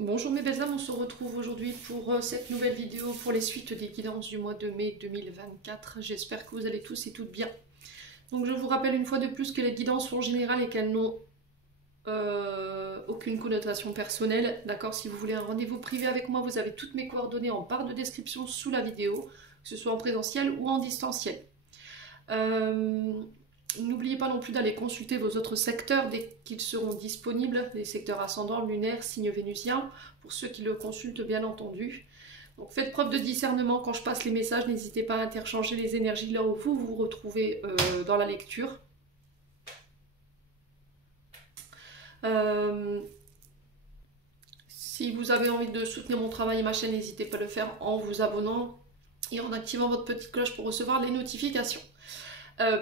Bonjour mes belles âmes, on se retrouve aujourd'hui pour cette nouvelle vidéo pour les suites des guidances du mois de mai 2024. J'espère que vous allez tous et toutes bien. Donc je vous rappelle une fois de plus que les guidances sont générales et qu'elles n'ont aucune connotation personnelle. D'accord, si vous voulez un rendez-vous privé avec moi, vous avez toutes mes coordonnées en barre de description sous la vidéo, que ce soit en présentiel ou en distanciel. N'oubliez pas non plus d'aller consulter vos autres secteurs dès qu'ils seront disponibles, les secteurs ascendants, lunaires, signes vénusiens, pour ceux qui le consultent bien entendu. Donc faites preuve de discernement quand je passe les messages, n'hésitez pas à interchanger les énergies là où vous vous retrouvez dans la lecture. Si vous avez envie de soutenir mon travail et ma chaîne, n'hésitez pas à le faire en vous abonnant et en activant votre petite cloche pour recevoir les notifications.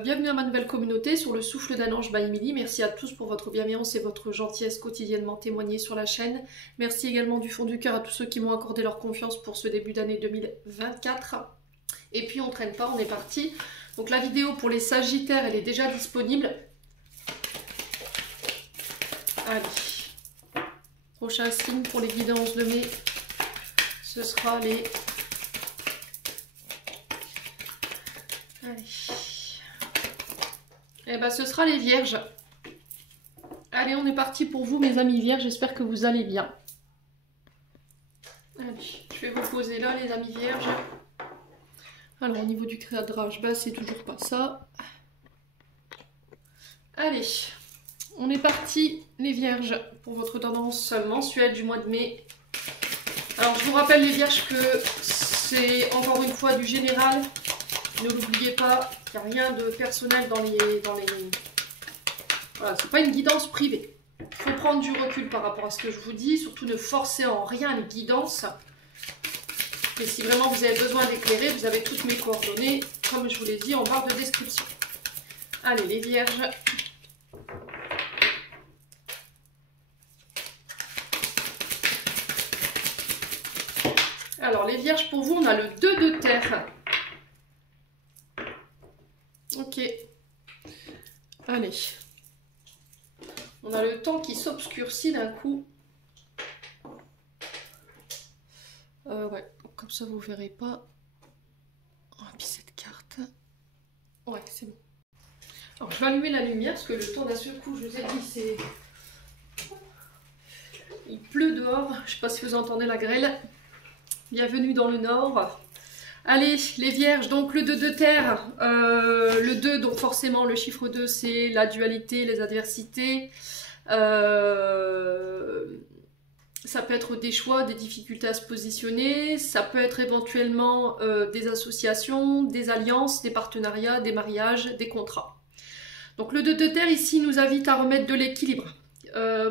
Bienvenue à ma nouvelle communauté sur le souffle d'un ange by Emily. Merci à tous pour votre bienveillance et votre gentillesse quotidiennement témoignée sur la chaîne. Merci également du fond du cœur à tous ceux qui m'ont accordé leur confiance pour ce début d'année 2024. Et puis on traîne pas, on est parti. Donc la vidéo pour les Sagittaires, elle est déjà disponible. Allez. Prochain signe pour les guidances de mai, ce sera les... Allez. Eh ben, ce sera les Vierges. Allez, on est parti pour vous, mes amis Vierges. J'espère que vous allez bien. Allez, je vais vous poser là, les amis Vierges. Alors, au niveau du cadrage, bah, c'est toujours pas ça. Allez, on est parti, les Vierges, pour votre tendance mensuelle du mois de mai. Alors, je vous rappelle, les Vierges, que c'est encore une fois du général. Ne l'oubliez pas, il n'y a rien de personnel dans les... Voilà, c'est pas une guidance privée. Il faut prendre du recul par rapport à ce que je vous dis. Surtout ne forcez en rien les guidances. Et si vraiment vous avez besoin d'éclairer, vous avez toutes mes coordonnées, comme je vous l'ai dit, en barre de description. Allez, les Vierges. Alors, les Vierges, pour vous, on a le 2 de terre. Ok, allez, on a le temps qui s'obscurcit d'un coup. Ouais, comme ça vous verrez pas. Et puis cette carte. Ouais, c'est bon. Alors je vais allumer la lumière parce que le temps d'un seul coup, je vous ai dit, c'est... Il pleut dehors, je sais pas si vous entendez la grêle. Bienvenue dans le nord. Allez, les Vierges, donc le 2 de terre, le 2, donc forcément le chiffre 2, c'est la dualité, les adversités, ça peut être des choix, des difficultés à se positionner, ça peut être éventuellement des associations, des alliances, des partenariats, des mariages, des contrats. Donc le 2 de terre ici nous invite à remettre de l'équilibre.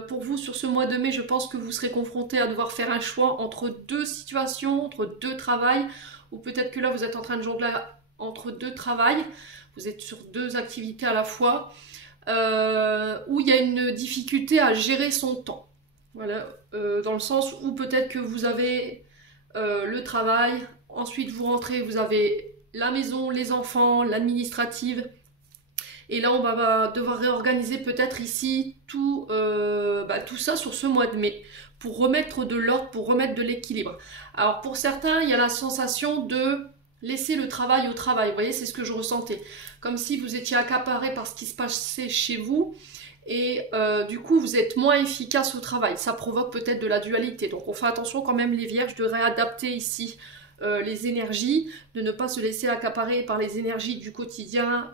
Pour vous, sur ce mois de mai, je pense que vous serez confrontés à devoir faire un choix entre deux situations, entre deux travails, ou peut-être que là, vous êtes en train de jongler entre deux travails, vous êtes sur deux activités à la fois, où il y a une difficulté à gérer son temps. Voilà, dans le sens où peut-être que vous avez le travail, ensuite vous rentrez, vous avez la maison, les enfants, l'administrative. Et là, on va devoir réorganiser peut-être ici tout ça sur ce mois de mai pour remettre de l'ordre, pour remettre de l'équilibre. Alors pour certains, il y a la sensation de laisser le travail au travail. Vous voyez, c'est ce que je ressentais. Comme si vous étiez accaparé par ce qui se passait chez vous et du coup, vous êtes moins efficace au travail. Ça provoque peut-être de la dualité. Donc on fait attention quand même, les Vierges, de réadapter ici les énergies, de ne pas se laisser accaparer par les énergies du quotidien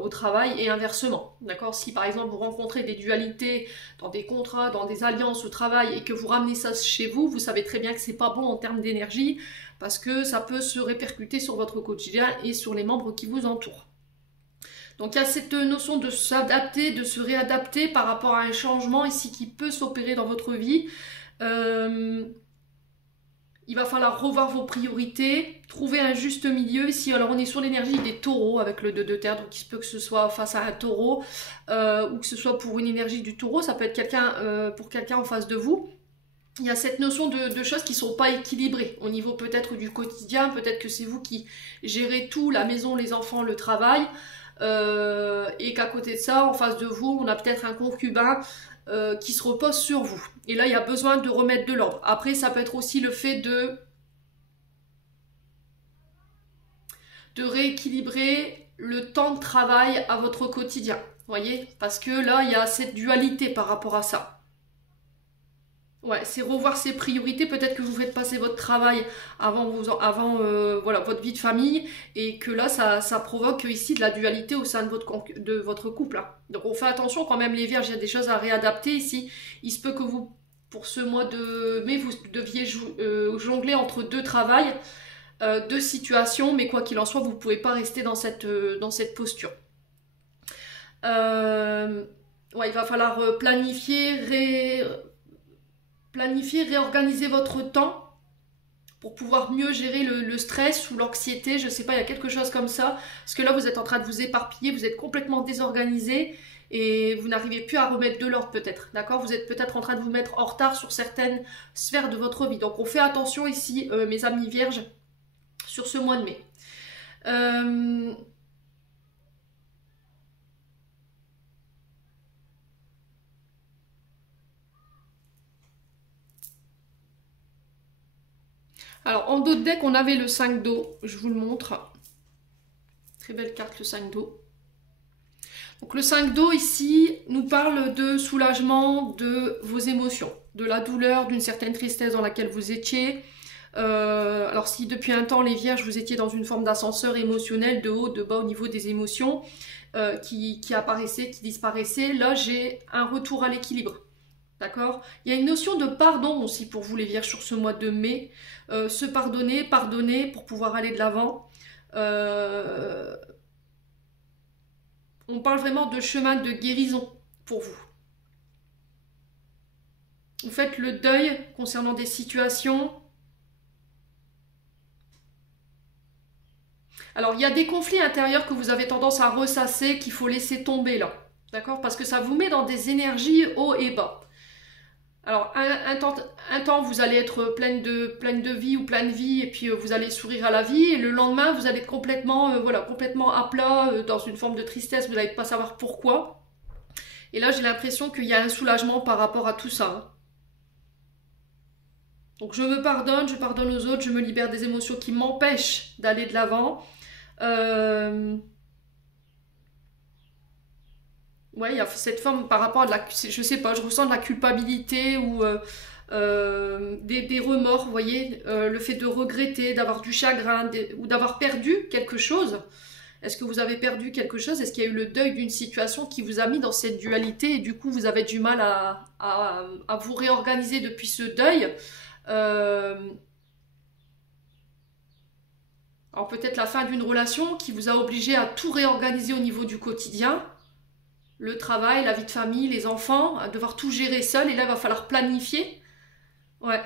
au travail et inversement. D'accord? Si par exemple vous rencontrez des dualités dans des contrats, dans des alliances au travail et que vous ramenez ça chez vous, vous savez très bien que c'est pas bon en termes d'énergie parce que ça peut se répercuter sur votre quotidien et sur les membres qui vous entourent. Donc il y a cette notion de s'adapter, de se réadapter par rapport à un changement ici qui peut s'opérer dans votre vie. Il va falloir revoir vos priorités, trouver un juste milieu. Ici, alors on est sur l'énergie des taureaux avec le 2 de terre, donc il se peut que ce soit face à un taureau ou que ce soit pour une énergie du taureau, ça peut être pour quelqu'un en face de vous. Il y a cette notion de choses qui ne sont pas équilibrées au niveau peut-être du quotidien, peut-être que c'est vous qui gérez tout, la maison, les enfants, le travail, et qu'à côté de ça, en face de vous, on a peut-être un concubin qui se repose sur vous. Et là, il y a besoin de remettre de l'ordre. Après, ça peut être aussi le fait de rééquilibrer le temps de travail à votre quotidien. Voyez, parce que là, il y a cette dualité par rapport à ça. Ouais, c'est revoir ses priorités. Peut-être que vous faites passer votre travail avant, voilà, votre vie de famille, et que là, ça provoque ici de la dualité au sein de votre couple. Hein. Donc, on fait attention quand même, les Vierges, il y a des choses à réadapter ici. Il se peut que vous, pour ce mois de mai, vous deviez jongler entre deux travails, deux situations, mais quoi qu'il en soit, vous ne pouvez pas rester dans cette posture. Ouais, il va falloir planifier, réorganiser votre temps pour pouvoir mieux gérer le stress ou l'anxiété, je sais pas, il y a quelque chose comme ça, parce que là vous êtes en train de vous éparpiller, vous êtes complètement désorganisé et vous n'arrivez plus à remettre de l'ordre peut-être, d'accord? Vous êtes peut-être en train de vous mettre en retard sur certaines sphères de votre vie, donc on fait attention ici, mes amis vierges, sur ce mois de mai. Alors, en dos de deck, on avait le 5 d'eau. Je vous le montre. Très belle carte, le 5 d'eau. Donc, le 5 d'eau, ici, nous parle de soulagement de vos émotions, de la douleur, d'une certaine tristesse dans laquelle vous étiez. Alors, si depuis un temps, les Vierges, vous étiez dans une forme d'ascenseur émotionnel, de haut, de bas au niveau des émotions, qui apparaissaient, qui disparaissaient, là, j'ai un retour à l'équilibre. D'accord? Il y a une notion de pardon aussi pour vous les Vierges sur ce mois de mai. Se pardonner pour pouvoir aller de l'avant. On parle vraiment de chemin de guérison pour vous. Vous faites le deuil concernant des situations. Alors, il y a des conflits intérieurs que vous avez tendance à ressasser, qu'il faut laisser tomber là. D'accord? Parce que ça vous met dans des énergies haut et bas. Alors, un temps, vous allez être pleine de vie ou pleine de vie, et puis vous allez sourire à la vie, et le lendemain, vous allez être complètement, complètement à plat, dans une forme de tristesse, vous n'allez pas savoir pourquoi. Et là, j'ai l'impression qu'il y a un soulagement par rapport à tout ça. Hein. Donc, je pardonne aux autres, je me libère des émotions qui m'empêchent d'aller de l'avant. Ouais, il y a cette forme par rapport à je sais pas, je ressens de la culpabilité ou des remords, vous voyez, le fait de regretter, d'avoir du chagrin ou d'avoir perdu quelque chose. Est-ce que vous avez perdu quelque chose? Est-ce qu'il y a eu le deuil d'une situation qui vous a mis dans cette dualité et du coup vous avez du mal à vous réorganiser depuis ce deuil? Alors peut-être la fin d'une relation qui vous a obligé à tout réorganiser au niveau du quotidien. Le travail, la vie de famille, les enfants, à devoir tout gérer seul, et là il va falloir planifier. Ouais.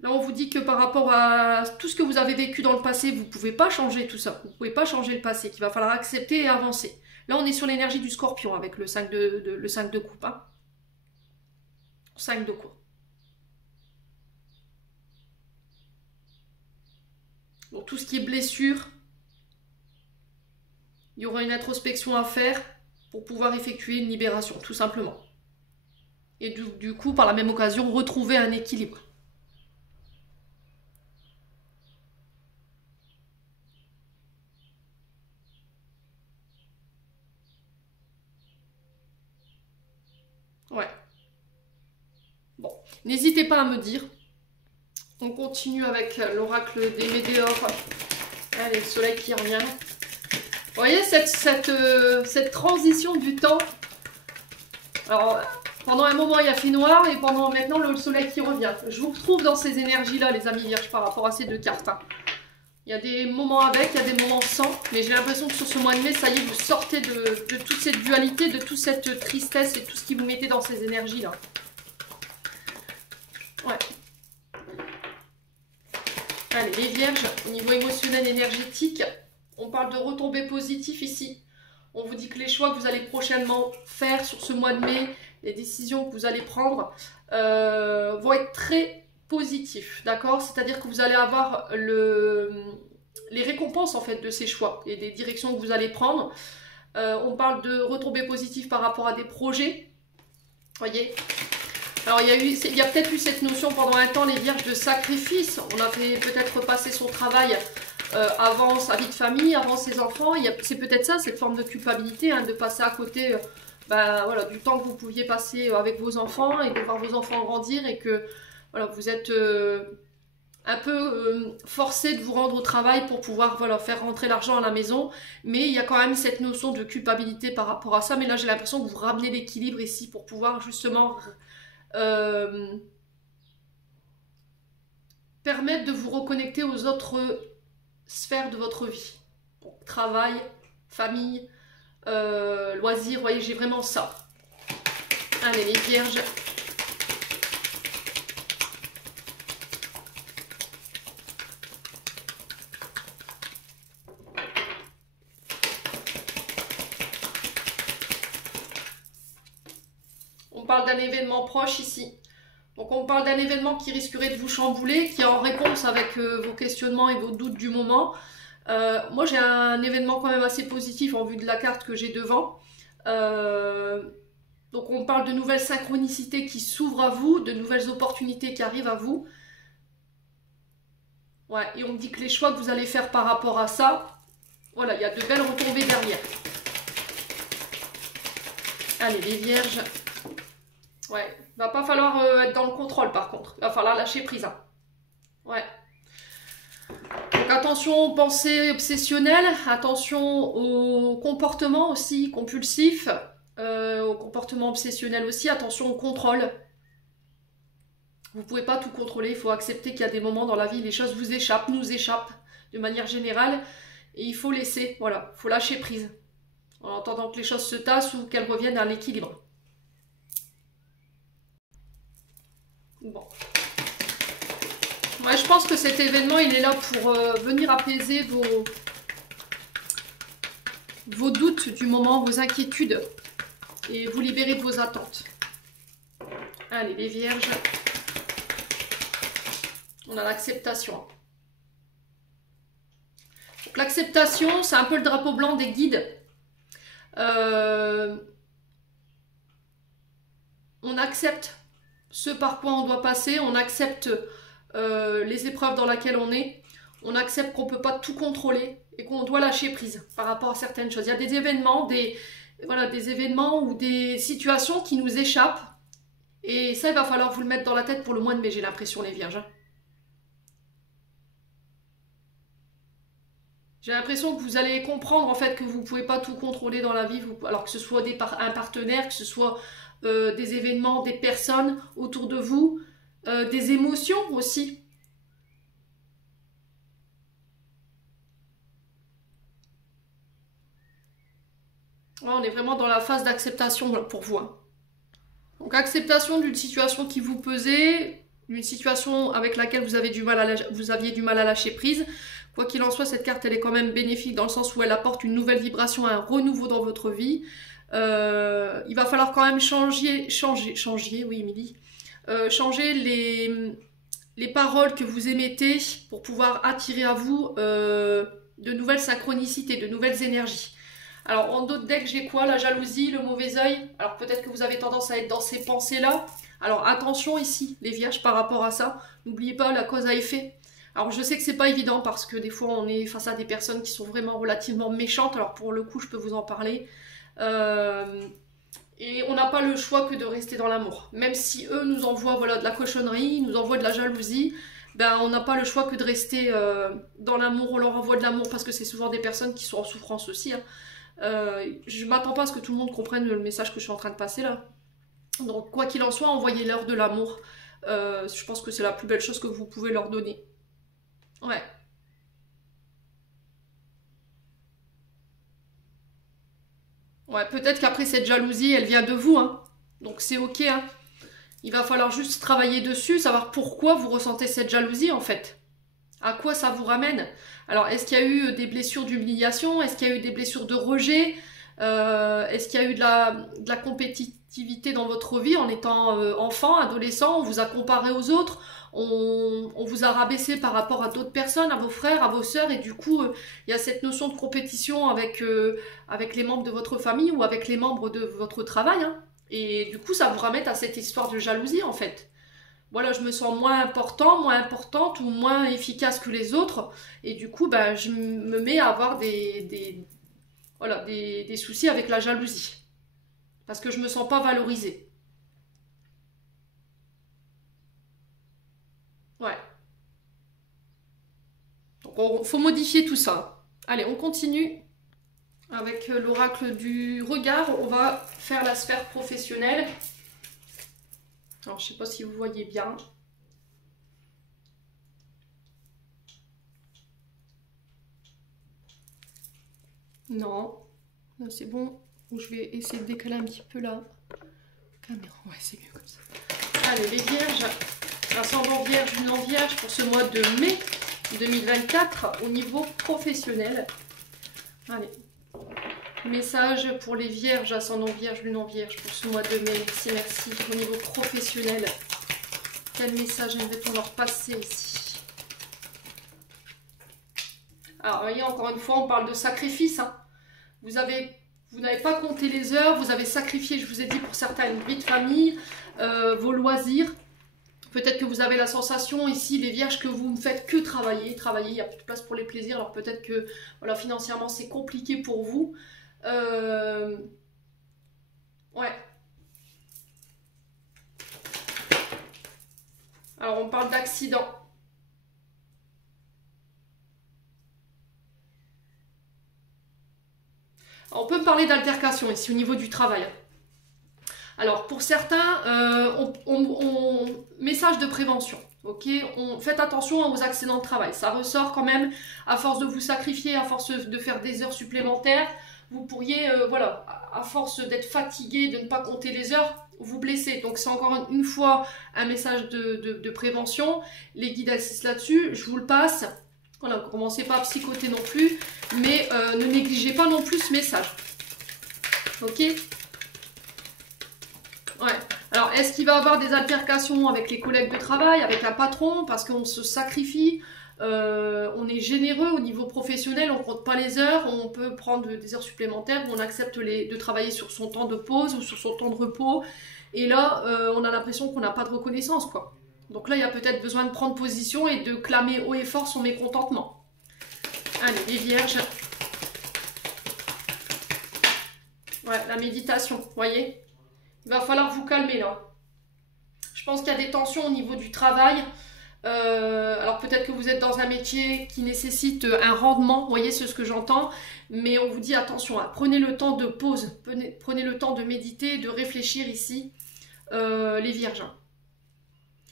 Là on vous dit que par rapport à tout ce que vous avez vécu dans le passé, vous ne pouvez pas changer tout ça. Vous ne pouvez pas changer le passé, qu'il va falloir accepter et avancer. Là on est sur l'énergie du Scorpion avec le 5 de coupe. Hein. 5 de coupe. Donc tout ce qui est blessure, il y aura une introspection à faire pour pouvoir effectuer une libération, tout simplement. Et du coup, par la même occasion, retrouver un équilibre. Ouais. Bon, n'hésitez pas à me dire. On continue avec l'oracle des météores. Allez, le soleil qui revient. Vous voyez cette transition du temps. Alors, pendant un moment, il y a fait noir et pendant maintenant, le soleil qui revient. Je vous retrouve dans ces énergies-là, les amis vierges, par rapport à ces deux cartes. Hein. Il y a des moments avec, il y a des moments sans. Mais j'ai l'impression que sur ce mois de mai, ça y est, vous sortez de toute cette dualité, de toute cette tristesse et tout ce qui vous mettait dans ces énergies-là. Ouais. Allez, les vierges, au niveau émotionnel, énergétique, on parle de retombées positives ici. On vous dit que les choix que vous allez prochainement faire sur ce mois de mai, les décisions que vous allez prendre, vont être très positifs, d'accord? C'est-à-dire que vous allez avoir les récompenses en fait de ces choix et des directions que vous allez prendre. On parle de retombées positives par rapport à des projets. voyez. Alors il y a peut-être eu cette notion pendant un temps, les vierges, de sacrifice. On a fait peut-être passer son travail avant sa vie de famille, avant ses enfants. C'est peut-être ça, cette forme de culpabilité, hein, de passer à côté voilà, du temps que vous pouviez passer avec vos enfants et de voir vos enfants grandir et que voilà, vous êtes un peu forcé de vous rendre au travail pour pouvoir voilà, faire rentrer l'argent à la maison. Mais il y a quand même cette notion de culpabilité par rapport à ça. Mais là, j'ai l'impression que vous ramenez l'équilibre ici pour pouvoir justement permettre de vous reconnecter aux autres sphères de votre vie. Donc, travail, famille, loisirs, vous voyez, j'ai vraiment ça. Allez, les vierges. On parle d'un événement proche ici. Donc on parle d'un événement qui risquerait de vous chambouler, qui est en réponse avec vos questionnements et vos doutes du moment. Moi j'ai un événement quand même assez positif en vue de la carte que j'ai devant. Donc on parle de nouvelles synchronicités qui s'ouvrent à vous, de nouvelles opportunités qui arrivent à vous. Ouais, et on me dit que les choix que vous allez faire par rapport à ça, voilà, il y a de belles retombées derrière. Allez les vierges. Ouais, va pas falloir être dans le contrôle par contre. Va falloir lâcher prise. Hein. Ouais. Donc attention aux pensées obsessionnelles, attention aux comportements aussi compulsifs, aux comportements obsessionnels aussi, attention au contrôle. Vous ne pouvez pas tout contrôler, il faut accepter qu'il y a des moments dans la vie, les choses vous échappent, nous échappent de manière générale. Et il faut laisser, voilà, il faut lâcher prise. En attendant que les choses se tassent ou qu'elles reviennent à l'équilibre. Bon. Ouais, je pense que cet événement, il est là pour venir apaiser vos doutes du moment, vos inquiétudes et vous libérer de vos attentes. Allez, les vierges. On a l'acceptation. Donc l'acceptation, c'est un peu le drapeau blanc des guides. On accepte ce par quoi on doit passer, on accepte les épreuves dans lesquelles on est, on accepte qu'on ne peut pas tout contrôler et qu'on doit lâcher prise par rapport à certaines choses. Il y a des événements, des événements ou des situations qui nous échappent et ça, il va falloir vous le mettre dans la tête pour le mois de mai, j'ai l'impression, les vierges. J'ai l'impression que vous allez comprendre en fait que vous ne pouvez pas tout contrôler dans la vie, alors que ce soit un partenaire, que ce soit des événements, des personnes autour de vous, des émotions aussi. Ouais, on est vraiment dans la phase d'acceptation pour vous. Hein. Donc acceptation d'une situation qui vous pesait, d'une situation avec laquelle vous aviez du mal à lâcher prise. Quoi qu'il en soit, cette carte, elle est quand même bénéfique dans le sens où elle apporte une nouvelle vibration, un renouveau dans votre vie. Il va falloir quand même changer, oui, Émilie, changer les paroles que vous émettez pour pouvoir attirer à vous de nouvelles synchronicités, de nouvelles énergies. Alors, en d'autres decks, j'ai quoi? La jalousie, le mauvais œil. Alors, peut-être que vous avez tendance à être dans ces pensées-là. Alors, attention ici, les vierges, par rapport à ça. N'oubliez pas la cause à effet. Alors je sais que c'est pas évident parce que des fois on est face à des personnes qui sont vraiment relativement méchantes, alors pour le coup je peux vous en parler. Et on n'a pas le choix que de rester dans l'amour. Même si eux nous envoient voilà, de la cochonnerie, nous envoient de la jalousie, ben on n'a pas le choix que de rester dans l'amour, on leur envoie de l'amour parce que c'est souvent des personnes qui sont en souffrance aussi. Hein. Je m'attends pas à ce que tout le monde comprenne le message que je suis en train de passer là. Donc quoi qu'il en soit, envoyez-leur de l'amour. Je pense que c'est la plus belle chose que vous pouvez leur donner. Ouais. Ouais, peut-être qu'après cette jalousie, elle vient de vous, hein. Donc c'est ok, hein. Il va falloir juste travailler dessus, savoir pourquoi vous ressentez cette jalousie, en fait. À quoi ça vous ramène? Alors, est-ce qu'il y a eu des blessures d'humiliation? Est-ce qu'il y a eu des blessures de rejet? Est-ce qu'il y a eu de la compétitivité dans votre vie en étant enfant, adolescent? On vous a comparé aux autres? On vous a rabaissé par rapport à d'autres personnes, à vos frères, à vos sœurs, et du coup, il y a cette notion de compétition avec les membres de votre famille ou avec les membres de votre travail. Hein. Et du coup, ça vous ramène à cette histoire de jalousie, en fait. Voilà, je me sens moins important, moins importante ou moins efficace que les autres. Et du coup, bah, je me mets à avoir voilà, des soucis avec la jalousie. Parce que je me sens pas valorisée. Ouais. Donc, il faut modifier tout ça. Allez, on continue. Avec l'oracle du regard, on va faire la sphère professionnelle. Alors, je ne sais pas si vous voyez bien. Non, c'est bon. Je vais essayer de décaler un petit peu la caméra. Ouais, c'est mieux comme ça. Allez, les vierges. Ascendant vierge, lunan vierge pour ce mois de mai 2024 au niveau professionnel. Allez. Message pour les vierges, ascendant vierge, lunan vierge pour ce mois de mai. Merci, merci. Au niveau professionnel, quel message aimerait-on leur passer ici? Alors, vous voyez, encore une fois, on parle de sacrifice. Hein. Vous n'avez pas compté les heures, vous avez sacrifié, je vous ai dit, pour certains, une vie de famille, vos loisirs. Peut-être que vous avez la sensation ici, les vierges, que vous ne faites que travailler. Travailler, il n'y a plus de place pour les plaisirs. Alors peut-être que voilà, financièrement, c'est compliqué pour vous. Ouais. Alors on parle d'accident. On peut parler d'altercation ici au niveau du travail. Alors pour certains, message de prévention. Ok, faites attention aux accidents de travail. Ça ressort quand même à force de vous sacrifier, à force de faire des heures supplémentaires. Vous pourriez, voilà, à force d'être fatigué, de ne pas compter les heures, vous blesser. Donc c'est encore une fois un message de prévention. Les guides assistent là-dessus, je vous le passe. Voilà, ne commencez pas à psychoter non plus, mais ne négligez pas non plus ce message. Ok? Ouais. Alors, est-ce qu'il va y avoir des altercations avec les collègues de travail, avec un patron, parce qu'on se sacrifie, on est généreux au niveau professionnel, on ne compte pas les heures, on peut prendre des heures supplémentaires, on accepte de travailler sur son temps de pause ou sur son temps de repos, et là, on a l'impression qu'on n'a pas de reconnaissance, quoi. Donc là, il y a peut-être besoin de prendre position et de clamer haut et fort son mécontentement. Allez, les vierges. Ouais, la méditation, vous voyez ? Il va falloir vous calmer là. Je pense qu'il y a des tensions au niveau du travail. Alors peut-être que vous êtes dans un métier qui nécessite un rendement, vous voyez, c'est ce que j'entends. Mais on vous dit attention, hein, prenez le temps de pause, prenez le temps de méditer, de réfléchir ici, les vierges.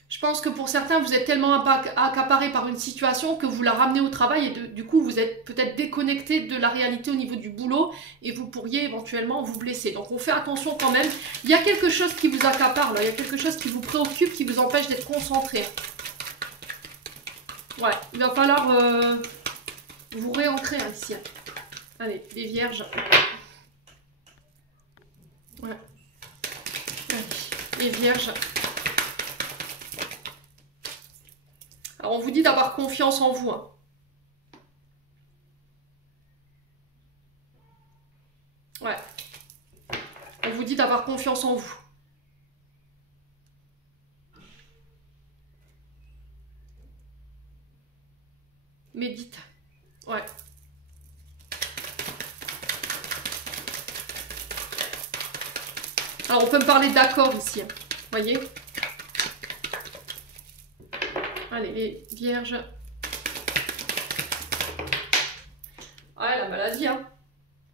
Je pense que pour certains, vous êtes tellement accaparés par une situation que vous la ramenez au travail et du coup, vous êtes peut-être déconnecté de la réalité au niveau du boulot et vous pourriez éventuellement vous blesser. Donc, on fait attention quand même. Il y a quelque chose qui vous accapare, là. Il y a quelque chose qui vous préoccupe, qui vous empêche d'être concentré. Ouais, il va falloir vous réancrer hein, ici. Allez, les vierges. Ouais. Allez, les vierges. Alors, on vous dit d'avoir confiance en vous. Hein. Ouais. On vous dit d'avoir confiance en vous. Médite. Ouais. Alors, on peut me parler d'accord ici. Hein. Voyez ? Allez, les vierges. Ouais, la maladie, hein.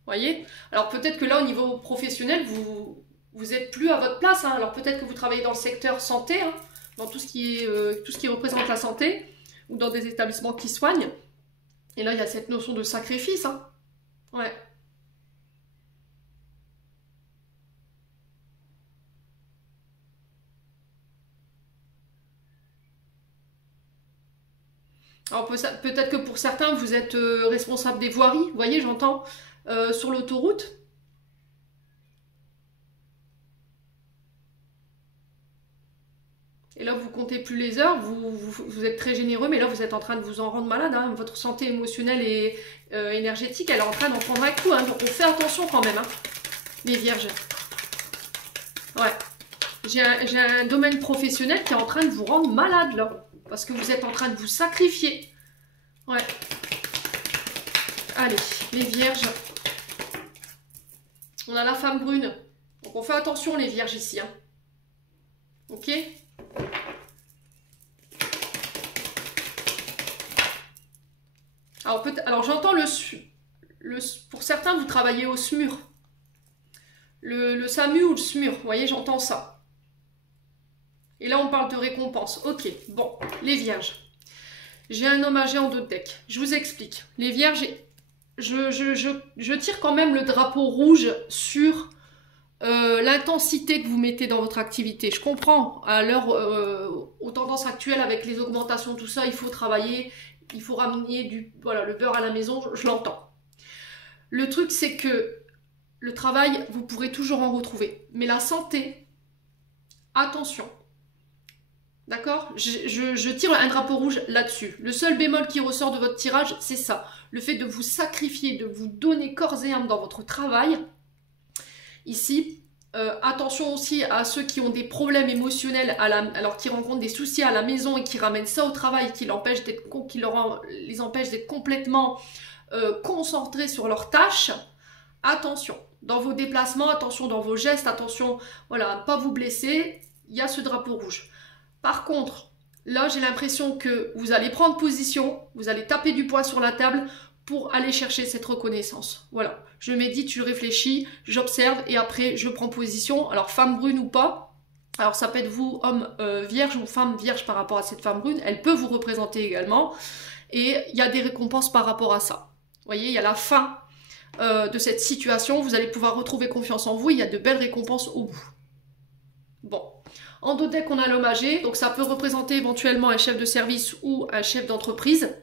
Voyez? Alors peut-être que là, au niveau professionnel, vous êtes plus à votre place. Hein. Alors peut-être que vous travaillez dans le secteur santé, hein, dans tout ce qui représente la santé, ou dans des établissements qui soignent. Et là, il y a cette notion de sacrifice. Hein. Ouais. Alors peut-être que pour certains, vous êtes responsable des voiries, vous voyez, j'entends, sur l'autoroute. Et là, vous comptez plus les heures, vous êtes très généreux, mais là, vous êtes en train de vous en rendre malade. Hein. Votre santé émotionnelle et énergétique, elle est en train d'en prendre un coup. Hein. Donc, on fait attention quand même, hein, les vierges. Ouais. J'ai un domaine professionnel qui est en train de vous rendre malade, là. Parce que vous êtes en train de vous sacrifier. Ouais. Allez, les vierges. On a la femme brune. Donc, on fait attention, les vierges, ici. Hein. Ok? Alors j'entends pour certains, vous travaillez au SMUR. Le SAMU ou le SMUR, vous voyez, j'entends ça. Et là, on parle de récompense. Ok, bon, les vierges. J'ai un homme âgé en dos de deck. Je vous explique. Les vierges, je tire quand même le drapeau rouge sur l'intensité que vous mettez dans votre activité. Je comprends, à l'heure, aux tendances actuelles, avec les augmentations, tout ça, il faut travailler, il faut ramener le beurre à la maison, je l'entends. Le truc, c'est que le travail, vous pourrez toujours en retrouver. Mais la santé, attention. D'accord? Je tire un drapeau rouge là-dessus. Le seul bémol qui ressort de votre tirage, c'est ça. Le fait de vous sacrifier, de vous donner corps et âme dans votre travail. Ici, attention aussi à ceux qui ont des problèmes émotionnels, alors qui rencontrent des soucis à la maison et qui ramènent ça au travail, qui les empêchent d'être complètement concentrés sur leurs tâches. Attention, dans vos déplacements, attention dans vos gestes, attention, voilà, à ne pas vous blesser, il y a ce drapeau rouge. Par contre, là, j'ai l'impression que vous allez prendre position, vous allez taper du poing sur la table pour aller chercher cette reconnaissance. Voilà, je médite, je réfléchis, j'observe et après, je prends position. Alors, femme brune ou pas, alors ça peut être vous, homme vierge ou femme vierge par rapport à cette femme brune, elle peut vous représenter également. Et il y a des récompenses par rapport à ça. Vous voyez, il y a la fin de cette situation, vous allez pouvoir retrouver confiance en vous, il y a de belles récompenses au bout. Bon. En dos de deck, on a l'homme âgé, donc ça peut représenter éventuellement un chef de service ou un chef d'entreprise.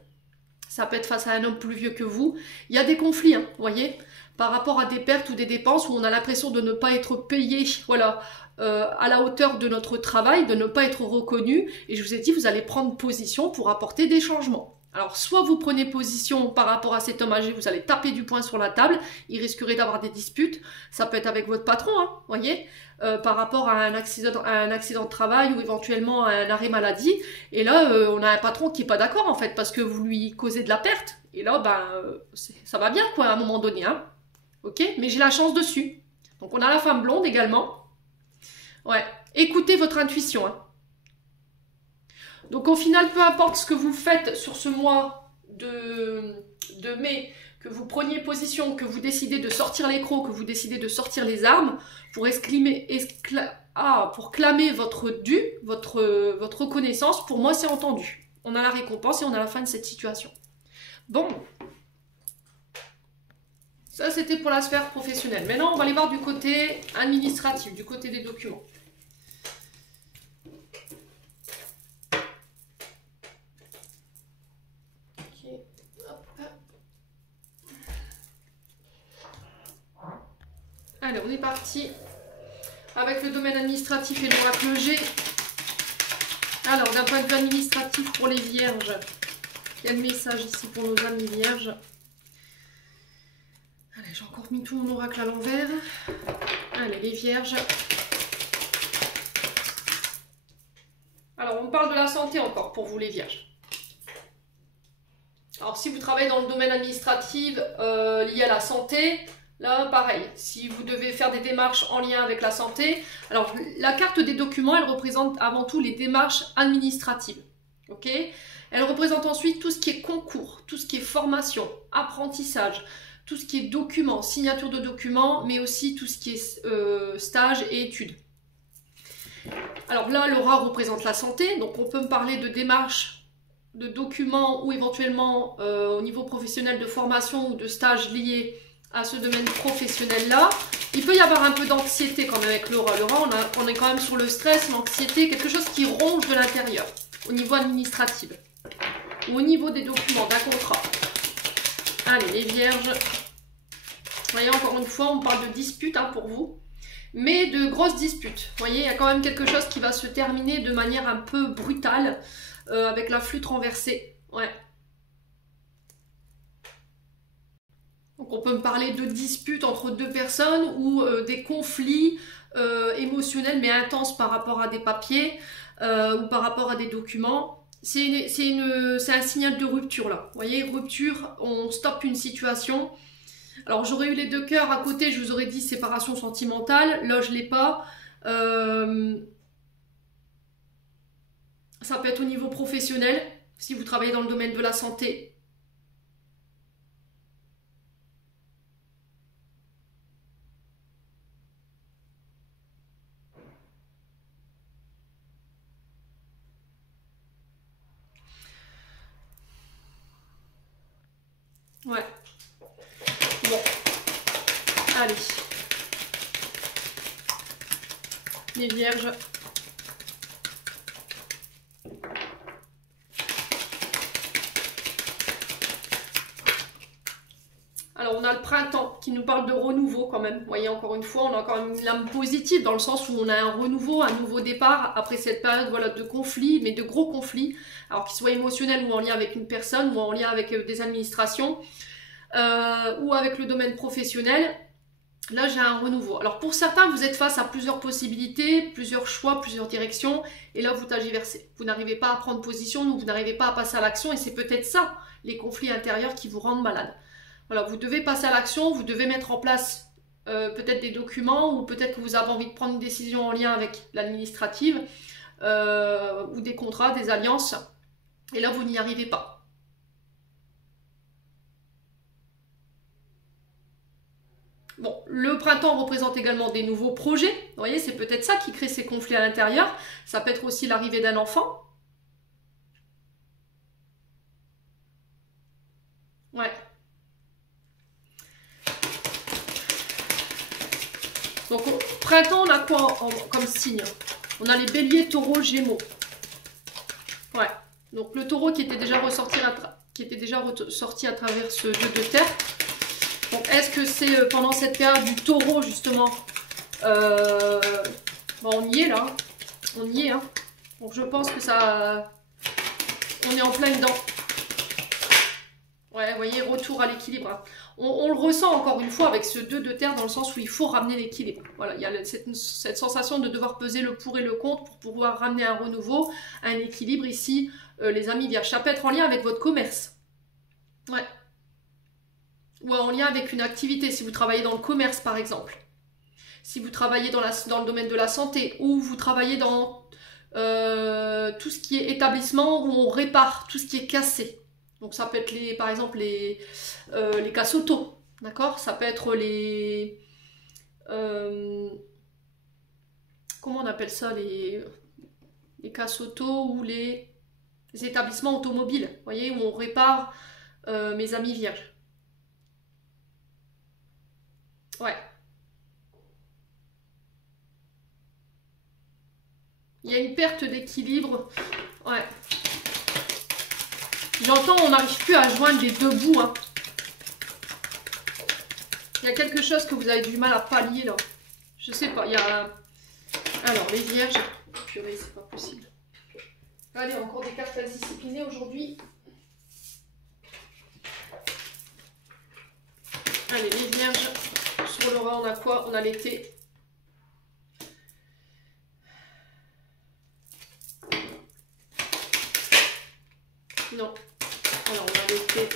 Ça peut être face à un homme plus vieux que vous. Il y a des conflits, hein, vous voyez, par rapport à des pertes ou des dépenses où on a l'impression de ne pas être payé, voilà, à la hauteur de notre travail, de ne pas être reconnu. Et je vous ai dit, vous allez prendre position pour apporter des changements. Alors, soit vous prenez position par rapport à cet homme âgé, vous allez taper du poing sur la table, il risquerait d'avoir des disputes, ça peut être avec votre patron, hein, voyez, par rapport à un accident de travail ou éventuellement à un arrêt maladie, et là, on a un patron qui n'est pas d'accord, en fait, parce que vous lui causez de la perte, et là, ça va bien, quoi, à un moment donné, hein, ok, mais j'ai la chance dessus. Donc, on a la femme blonde également, ouais, écoutez votre intuition, hein. Donc au final, peu importe ce que vous faites sur ce mois de mai, que vous preniez position, que vous décidez de sortir les crocs, que vous décidez de sortir les armes, pour clamer votre dû, votre reconnaissance, pour moi c'est entendu. On a la récompense et on a la fin de cette situation. Bon. Ça c'était pour la sphère professionnelle. Maintenant on va aller voir du côté administratif, du côté des documents. Allez, on est parti avec le domaine administratif et l'oracle G. Alors, d'un point de vue administratif pour les vierges, quel message ici pour nos amis vierges? Allez, j'ai encore mis tout mon oracle à l'envers. Allez, les vierges. Alors, on parle de la santé encore pour vous, les vierges. Alors, si vous travaillez dans le domaine administratif lié à la santé, là, pareil, si vous devez faire des démarches en lien avec la santé, alors la carte des documents, elle représente avant tout les démarches administratives, ok? Elle représente ensuite tout ce qui est concours, tout ce qui est formation, apprentissage, tout ce qui est documents, signature de documents, mais aussi tout ce qui est stage et études. Alors là, l'aura représente la santé, donc on peut me parler de démarches, de documents ou éventuellement au niveau professionnel de formation ou de stage liés à ce domaine professionnel-là. Il peut y avoir un peu d'anxiété quand même avec l'aura. L'aura, on est quand même sur le stress, l'anxiété, quelque chose qui ronge de l'intérieur, au niveau administratif, ou au niveau des documents, d'un contrat. Allez, les vierges. Vous voyez, encore une fois, on parle de disputes hein, pour vous, mais de grosses disputes. Vous voyez, il y a quand même quelque chose qui va se terminer de manière un peu brutale, avec la flûte renversée. Ouais. Donc on peut me parler de disputes entre deux personnes ou des conflits émotionnels mais intenses par rapport à des papiers ou par rapport à des documents. C'est un signal de rupture là. Vous voyez, rupture, on stoppe une situation. Alors j'aurais eu les deux cœurs à côté, je vous aurais dit séparation sentimentale. Là je l'ai pas. Ça peut être au niveau professionnel, si vous travaillez dans le domaine de la santé. Ouais. Bon. Allez. Les vierges. Alors on a le printemps qui nous parle de renouveau quand même. Vous voyez, encore une fois, on a encore une lame positive dans le sens où on a un renouveau, un nouveau départ après cette période, voilà, de conflits, mais de gros conflits, alors qu'ils soient émotionnels ou en lien avec une personne ou en lien avec des administrations ou avec le domaine professionnel. Là, j'ai un renouveau. Alors pour certains, vous êtes face à plusieurs possibilités, plusieurs choix, plusieurs directions, et là vous tergiversez. Vous n'arrivez pas à prendre position, donc vous n'arrivez pas à passer à l'action, et c'est peut-être ça, les conflits intérieurs qui vous rendent malade. Voilà, vous devez passer à l'action, vous devez mettre en place peut-être des documents, ou peut-être que vous avez envie de prendre une décision en lien avec l'administrative, ou des contrats, des alliances, et là vous n'y arrivez pas. Bon, le printemps représente également des nouveaux projets, vous voyez, c'est peut-être ça qui crée ces conflits à l'intérieur, ça peut être aussi l'arrivée d'un enfant. Ouais. Donc au printemps, on a quoi comme signe? On a les béliers, taureaux, gémeaux. Ouais. Donc le taureau qui était déjà ressorti à travers ce 2 de terre. Donc est-ce que c'est pendant cette période du taureau justement bon, on y est là. On y est. Hein. Donc je pense que ça... on est en plein dedans. Ouais, vous voyez, retour à l'équilibre. Hein. On le ressent encore une fois avec ce 2 de terre dans le sens où il faut ramener l'équilibre. Voilà, il y a cette sensation de devoir peser le pour et le contre pour pouvoir ramener un renouveau, un équilibre ici. Les amis vierges, ça peut être en lien avec votre commerce. Ouais. Ou en lien avec une activité, si vous travaillez dans le commerce par exemple. Si vous travaillez dans le domaine de la santé, ou vous travaillez dans tout ce qui est établissement où on répare tout ce qui est cassé. Donc ça peut être par exemple les casses auto, d'accord? Ça peut être les... comment on appelle ça? Les casses auto ou les établissements automobiles, vous voyez, où on répare mes amis vierges. Ouais. Il y a une perte d'équilibre. Ouais. J'entends, on n'arrive plus à joindre les deux bouts. Hein. Il y a quelque chose que vous avez du mal à pallier là. Je sais pas, il y a... Alors, les vierges. Purée, c'est pas possible. Allez, encore des cartes à discipliner aujourd'hui. Allez, les vierges. Sur le rat, on a quoi? On a l'été. Non. Alors, on a l'été.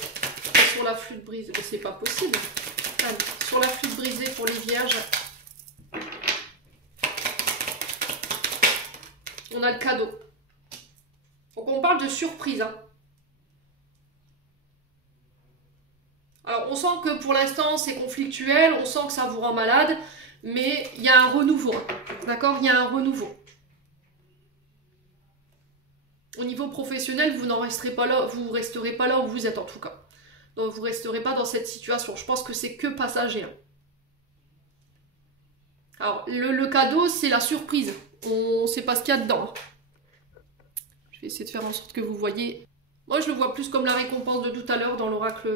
Sur la flûte brisée. Mais c'est pas possible. Allez, sur la flûte brisée pour les vierges. On a le cadeau. Donc, on parle de surprise. Hein. Alors, on sent que pour l'instant, c'est conflictuel. On sent que ça vous rend malade. Mais il y a un renouveau. D'accord? Il y a un renouveau. Au niveau professionnel, vous n'en resterez pas là, vous resterez pas là où vous êtes en tout cas. Donc vous resterez pas dans cette situation. Je pense que c'est que passager. Hein. Alors le cadeau, c'est la surprise. On ne sait pas ce qu'il y a dedans. Je vais essayer de faire en sorte que vous voyez. Moi, je le vois plus comme la récompense de tout à l'heure dans l'oracle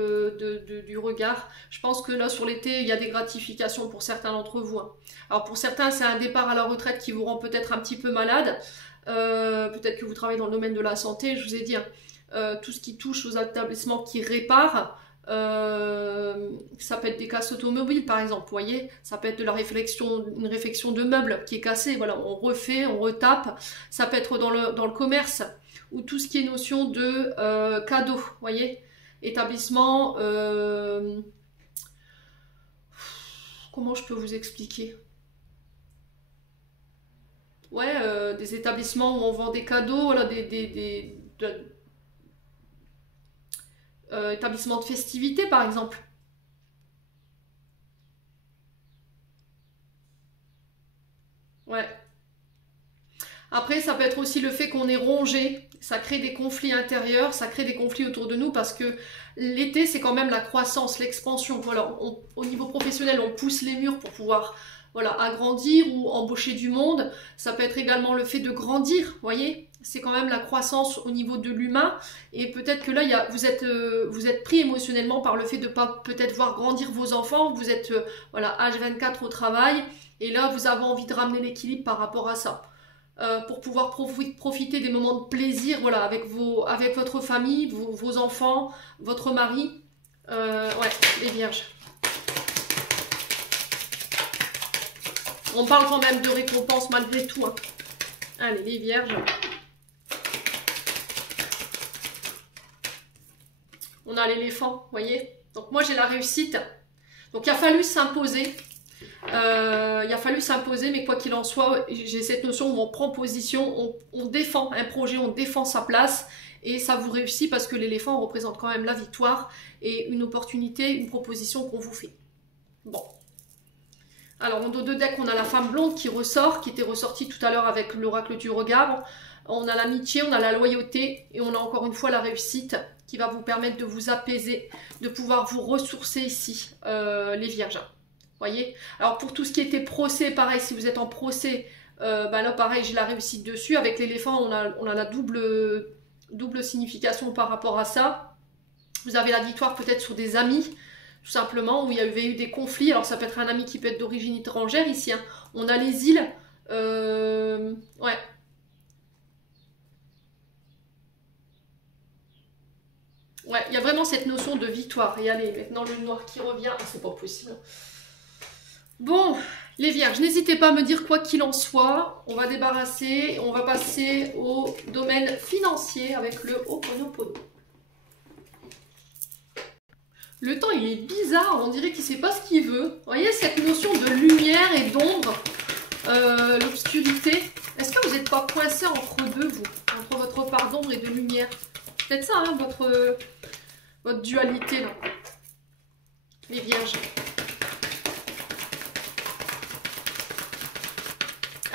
du regard. Je pense que là, sur l'été, il y a des gratifications pour certains d'entre vous. Hein. Alors pour certains, c'est un départ à la retraite qui vous rend peut-être un petit peu malade. Peut-être que vous travaillez dans le domaine de la santé, je vous ai dit, hein, tout ce qui touche aux établissements qui réparent, Ça peut être des casses automobiles par exemple, vous voyez, ça peut être de la réflexion, une réfection de meubles qui est cassée, voilà, on refait, on retape. Ça peut être dans le commerce, ou tout ce qui est notion de cadeaux, vous voyez, établissement, comment je peux vous expliquer? Ouais, des établissements où on vend des cadeaux, voilà, établissements de festivités par exemple. Ouais. Après, ça peut être aussi le fait qu'on est rongé, ça crée des conflits intérieurs, ça crée des conflits autour de nous parce que l'été, c'est quand même la croissance, l'expansion. Voilà, au niveau professionnel, on pousse les murs pour pouvoir, voilà, agrandir ou embaucher du monde. Ça peut être également le fait de grandir, vous voyez. C'est quand même la croissance au niveau de l'humain. Et peut-être que là, vous êtes pris émotionnellement par le fait de ne pas peut-être voir grandir vos enfants. Vous êtes voilà, H24 au travail. Et là, vous avez envie de ramener l'équilibre par rapport à ça. Pour pouvoir profiter des moments de plaisir, voilà, avec votre famille, vos enfants, votre mari. Ouais, les vierges. On parle quand même de récompense malgré tout. Hein. Allez, les vierges. On a l'éléphant, vous voyez. Donc moi, j'ai la réussite. Donc il a fallu s'imposer. Il a fallu s'imposer, mais quoi qu'il en soit, j'ai cette notion où on prend position, on défend un projet, on défend sa place, et ça vous réussit parce que l'éléphant représente quand même la victoire et une opportunité, une proposition qu'on vous fait. Bon. Alors, en dos de deck, on a la femme blonde qui ressort, qui était ressortie tout à l'heure avec l'oracle du regard. On a l'amitié, on a la loyauté, et on a encore une fois la réussite qui va vous permettre de vous apaiser, de pouvoir vous ressourcer ici, les vierges. Voyez. Alors pour tout ce qui était procès, pareil, si vous êtes en procès, là pareil, j'ai la réussite dessus. Avec l'éléphant, on a la double signification par rapport à ça. Vous avez la victoire peut-être sur des amis, tout simplement, où il y avait eu des conflits. Alors ça peut être un ami qui peut être d'origine étrangère ici. Hein. On a les îles. Ouais. Ouais, il y a vraiment cette notion de victoire. Et allez, maintenant le noir qui revient. Oh, c'est pas possible. Bon, les vierges, n'hésitez pas à me dire quoi qu'il en soit. On va débarrasser, on va passer au domaine financier avec le Ho'oponopono. Le temps, il est bizarre, on dirait qu'il ne sait pas ce qu'il veut. Vous voyez cette notion de lumière et d'ombre, l'obscurité. Est-ce que vous n'êtes pas coincé entre deux, vous? Entre votre part d'ombre et de lumière? Peut-être ça, hein, votre dualité, là. Les vierges.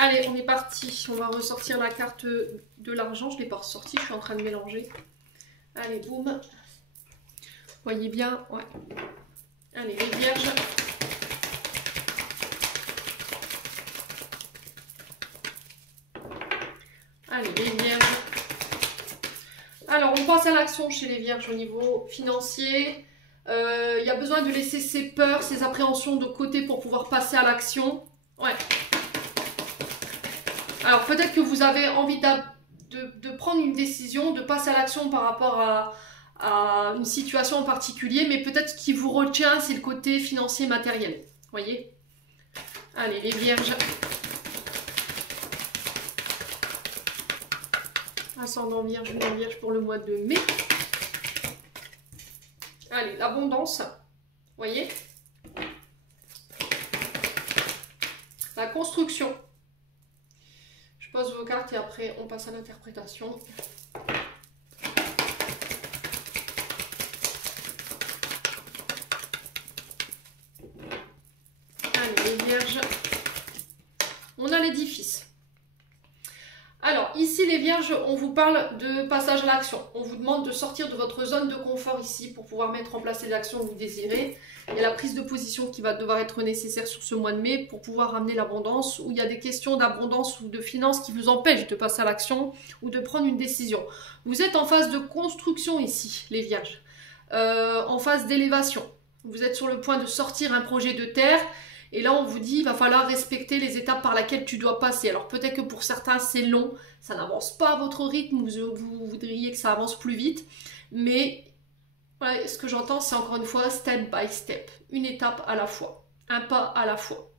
Allez, on est parti. On va ressortir la carte de l'argent. Je ne l'ai pas ressortie, je suis en train de mélanger. Allez, boum. Voyez bien, ouais. Allez, les vierges. Allez, les vierges. Alors, on passe à l'action chez les vierges au niveau financier. Il y a besoin de laisser ses peurs, ses appréhensions de côté pour pouvoir passer à l'action. Ouais. Alors peut-être que vous avez envie de prendre une décision, de passer à l'action par rapport à une situation en particulier, mais peut-être ce qui vous retient, c'est le côté financier matériel. Voyez? Allez, les vierges. Ascendant vierge, lune vierge pour le mois de mai. Allez, l'abondance. Voyez? La construction. Je pose vos cartes et après on passe à l'interprétation. Allez, les vierges. On a l'édifice. Alors, ici, les vierges, on vous parle de passage à l'action. On vous demande de sortir de votre zone de confort ici pour pouvoir mettre en place les actions que vous désirez. Il y a la prise de position qui va devoir être nécessaire sur ce mois de mai pour pouvoir ramener l'abondance, ou il y a des questions d'abondance ou de finances qui vous empêchent de passer à l'action ou de prendre une décision. Vous êtes en phase de construction ici, les vierges, en phase d'élévation. Vous êtes sur le point de sortir un projet de terre. Et là, on vous dit, il va falloir respecter les étapes par lesquelles tu dois passer. Alors peut-être que pour certains, c'est long, ça n'avance pas à votre rythme, vous voudriez que ça avance plus vite. Mais Voilà, ce que j'entends, c'est encore une fois step by step, une étape à la fois, un pas à la fois.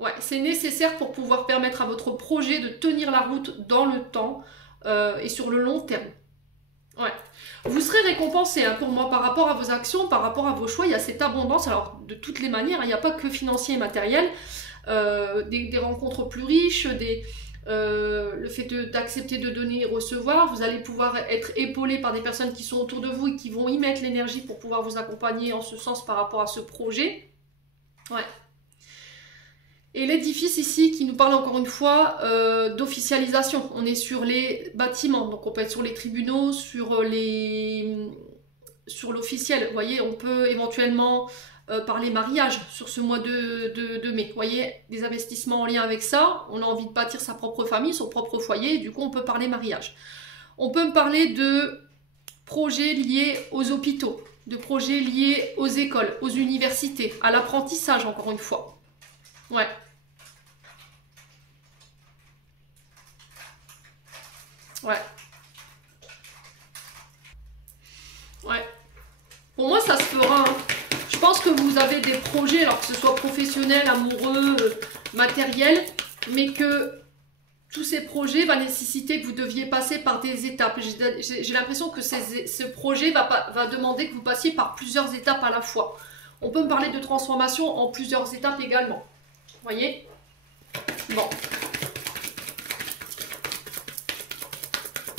Ouais, c'est nécessaire pour pouvoir permettre à votre projet de tenir la route dans le temps et sur le long terme. Ouais. Vous serez récompensé pour moi par rapport à vos actions, par rapport à vos choix. Il y a cette abondance, alors de toutes les manières, il n'y a pas que financier et matériel, des rencontres plus riches, le fait d'accepter de donner et recevoir. Vous allez pouvoir être épaulé par des personnes qui sont autour de vous et qui vont y mettre l'énergie pour pouvoir vous accompagner en ce sens par rapport à ce projet. Ouais. Et l'édifice ici qui nous parle encore une fois d'officialisation. On est sur les bâtiments, donc on peut être sur les tribunaux, sur l'officiel. Vous voyez, on peut éventuellement parler mariage sur ce mois de mai. Vous voyez, des investissements en lien avec ça. On a envie de bâtir sa propre famille, son propre foyer. Du coup, on peut parler mariage. On peut me parler de projets liés aux hôpitaux, de projets liés aux écoles, aux universités, à l'apprentissage encore une fois. Ouais. Ouais. Ouais. Pour moi, ça se fera. Hein. Je pense que vous avez des projets, alors que ce soit professionnel, amoureux, matériel, mais que tous ces projets vont nécessiter que vous deviez passer par des étapes. J'ai l'impression que ce projet va demander que vous passiez par plusieurs étapes à la fois. On peut me parler de transformation en plusieurs étapes également. Vous voyez? Bon.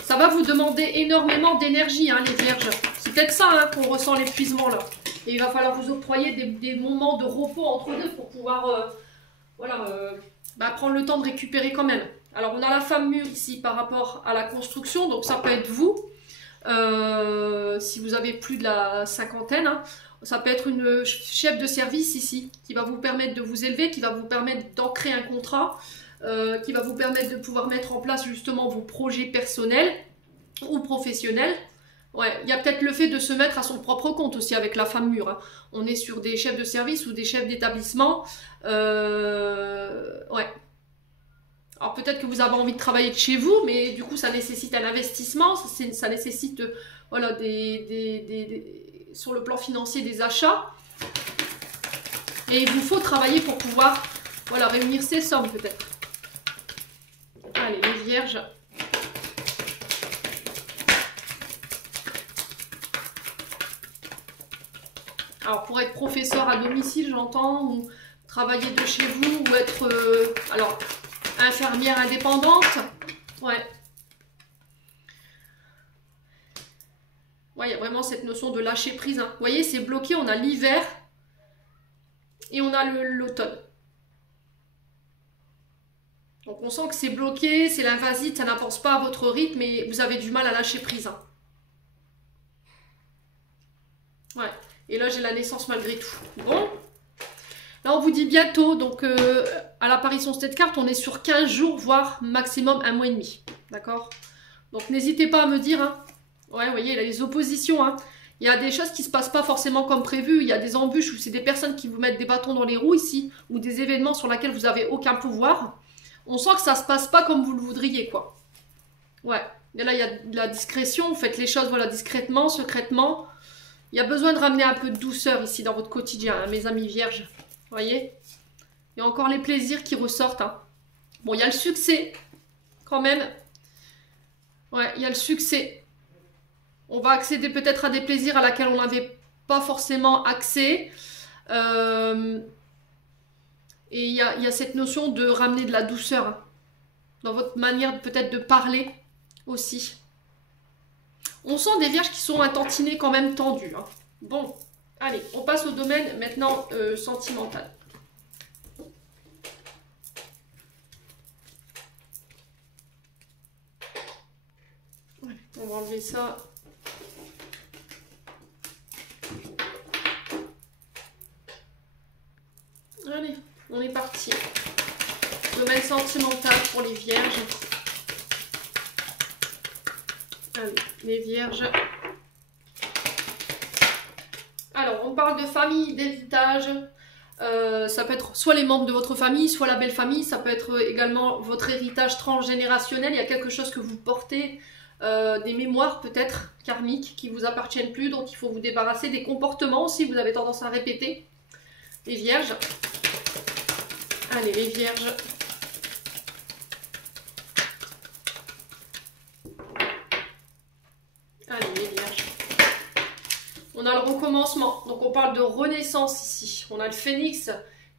Ça va vous demander énormément d'énergie, hein, les vierges. C'est peut-être ça hein, qu'on ressent l'épuisement là. Et il va falloir vous octroyer des moments de repos entre deux pour pouvoir prendre le temps de récupérer quand même. Alors on a la femme mûre ici par rapport à la construction, donc ça peut être vous. Si vous avez plus de la cinquantaine, hein. Ça peut être une chef de service ici qui va vous permettre de vous élever, qui va vous permettre d'ancrer un contrat, qui va vous permettre de pouvoir mettre en place justement vos projets personnels ou professionnels. Ouais, il y a peut-être le fait de se mettre à son propre compte aussi avec la femme mûre. Hein. On est sur des chefs de service ou des chefs d'établissement. Ouais. Alors peut-être que vous avez envie de travailler de chez vous, mais du coup ça nécessite un investissement, ça nécessite voilà, sur le plan financier des achats. Et il vous faut travailler pour pouvoir voilà, réunir ces sommes peut-être. Allez, les vierges. Alors pour être professeur à domicile, j'entends, ou travailler de chez vous, ou être alors infirmière indépendante. Ouais. Ouais, il y a vraiment cette notion de lâcher prise. Hein. Vous voyez, c'est bloqué, on a l'hiver et on a l'automne. Donc on sent que c'est bloqué, c'est l'invasite, ça n'avance pas à votre rythme et vous avez du mal à lâcher prise. Hein. Ouais. Et là, j'ai la naissance malgré tout. Bon. Là, on vous dit bientôt. Donc, à l'apparition de cette carte, on est sur 15 jours, voire maximum 1 mois et demi. D'accord? Donc, n'hésitez pas à me dire. Hein. Ouais, vous voyez, il y a les oppositions. Hein. Il y a des choses qui ne se passent pas forcément comme prévu. Il y a des embûches où c'est des personnes qui vous mettent des bâtons dans les roues ici. Ou des événements sur lesquels vous n'avez aucun pouvoir. On sent que ça ne se passe pas comme vous le voudriez, quoi. Ouais. Et là, il y a de la discrétion. Vous faites les choses, voilà, discrètement, secrètement. Il y a besoin de ramener un peu de douceur ici dans votre quotidien, hein, mes amis vierges. Vous voyez? Il y a encore les plaisirs qui ressortent. Hein. Bon, il y a le succès, quand même. Ouais, il y a le succès. On va accéder peut-être à des plaisirs à laquelle on n'avait pas forcément accès. Et il y a cette notion de ramener de la douceur hein, dans votre manière peut-être de parler aussi. On sent des vierges qui sont un tantinet quand même tendues. Hein. Bon, allez, on passe au domaine maintenant sentimental. Ouais, on va enlever ça. Allez, on est parti. Domaine sentimental pour les vierges. Allez, les vierges. Alors, on parle de famille, d'héritage. Ça peut être soit les membres de votre famille, soit la belle famille. Ça peut être également votre héritage transgénérationnel. Il y a quelque chose que vous portez des mémoires peut-être karmiques qui vous appartiennent plus, dont il faut vous débarrasser, des comportements aussi, vous avez tendance à répéter. Les vierges. Allez, les vierges. Allez, les vierges. On a le recommencement, donc on parle de renaissance ici. On a le phénix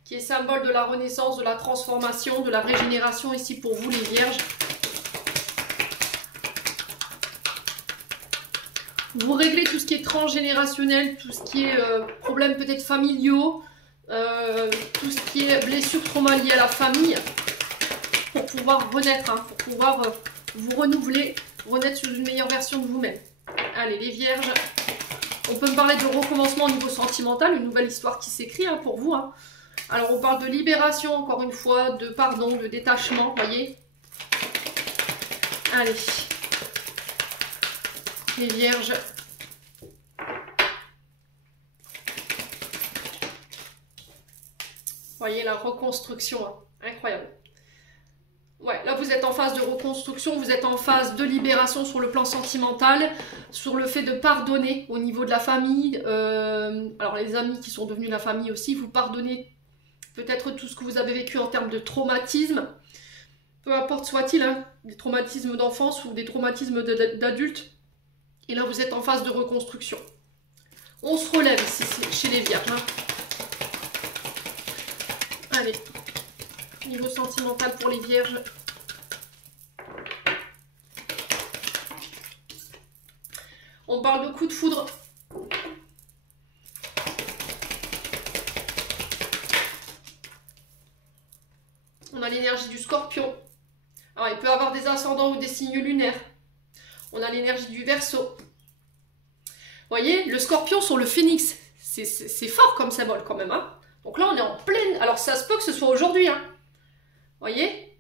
qui est symbole de la renaissance, de la transformation, de la régénération ici pour vous les vierges. Vous réglez tout ce qui est transgénérationnel, tout ce qui est problèmes peut-être familiaux, tout ce qui est blessures, traumas liées à la famille, pour pouvoir renaître, hein, pour pouvoir vous renouveler, renaître sur une meilleure version de vous-même. Allez les vierges, on peut me parler de recommencement au niveau sentimental, une nouvelle histoire qui s'écrit hein, pour vous. Hein. Alors on parle de libération encore une fois, de pardon, de détachement, voyez. Allez. Les vierges. Voyez la reconstruction, hein. Incroyable. Ouais, là vous êtes en phase de reconstruction, vous êtes en phase de libération sur le plan sentimental, sur le fait de pardonner au niveau de la famille. Alors les amis qui sont devenus la famille aussi, vous pardonnez peut-être tout ce que vous avez vécu en termes de traumatisme. Peu importe soit-il, hein, des traumatismes d'enfance ou des traumatismes d'adultes. Et là, vous êtes en phase de reconstruction. On se relève ici, chez les vierges. Hein. Allez. Niveau sentimental pour les vierges. On parle de coup de foudre. On a l'énergie du scorpion. Alors, il peut avoir des ascendants ou des signes lunaires. On a l'énergie du Verseau. Vous voyez, le scorpion sur le phénix, c'est fort comme symbole quand même. Hein. Donc là, on est en pleine... Alors, ça se peut que ce soit aujourd'hui. Hein. Vous voyez?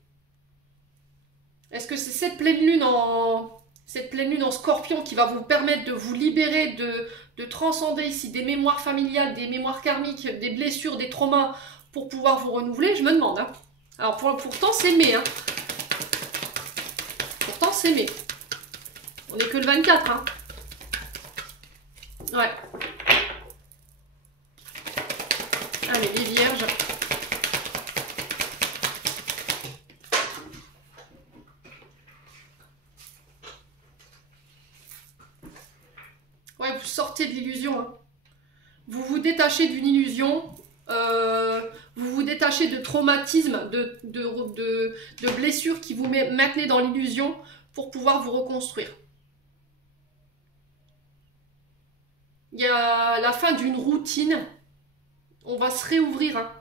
Est-ce que c'est cette pleine lune en scorpion qui va vous permettre de vous libérer, de transcender ici des mémoires familiales, des mémoires karmiques, des blessures, des traumas pour pouvoir vous renouveler? Je me demande. Hein. Alors, pourtant, c'est mai. Hein. Pourtant, c'est mai. On n'est que le 24, hein. Ouais. Allez, les vierges. Ouais, vous sortez de l'illusion. Hein. Vous vous détachez d'une illusion. Vous vous détachez de traumatisme, de blessures qui vous maintenaient dans l'illusion pour pouvoir vous reconstruire. Il y a la fin d'une routine. On va se réouvrir. Hein.